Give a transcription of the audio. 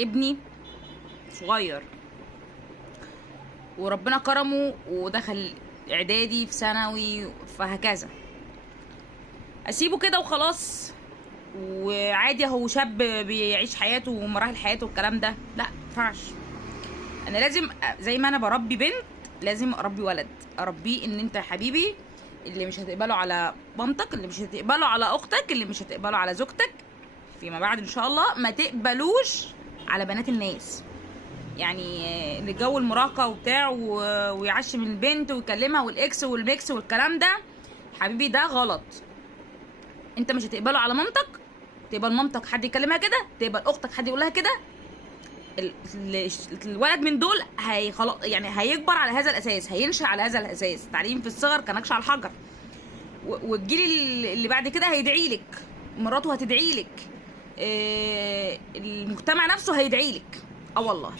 ابني صغير وربنا كرمه ودخل اعدادي في ثانوي فهكذا، اسيبه كده وخلاص وعادي هو شاب بيعيش حياته ومراحل حياته والكلام ده؟ لا مينفعش. انا لازم زي ما انا بربي بنت لازم اربي ولد، اربيه ان انت يا حبيبي اللي مش هتقبله على مامتك، اللي مش هتقبله على اختك، اللي مش هتقبله على زوجتك فيما بعد ان شاء الله، ما تقبلوش على بنات الناس. يعني اللي جو المراهقه وبتاع ويعشم البنت ويكلمها والاكس والميكس والكلام ده، حبيبي ده غلط. انت مش هتقبله على مامتك، تقبل مامتك حد يكلمها كده، تقبل اختك حد يقولها كده، الولد من دول هي خلاص يعني هيكبر على هذا الاساس، هينشأ على هذا الاساس. تعليم في الصغر كنكش على الحجر. والجيل اللي بعد كده هيدعي لك، مراته هتدعي لك، المجتمع نفسه هيدعي لك. اه والله.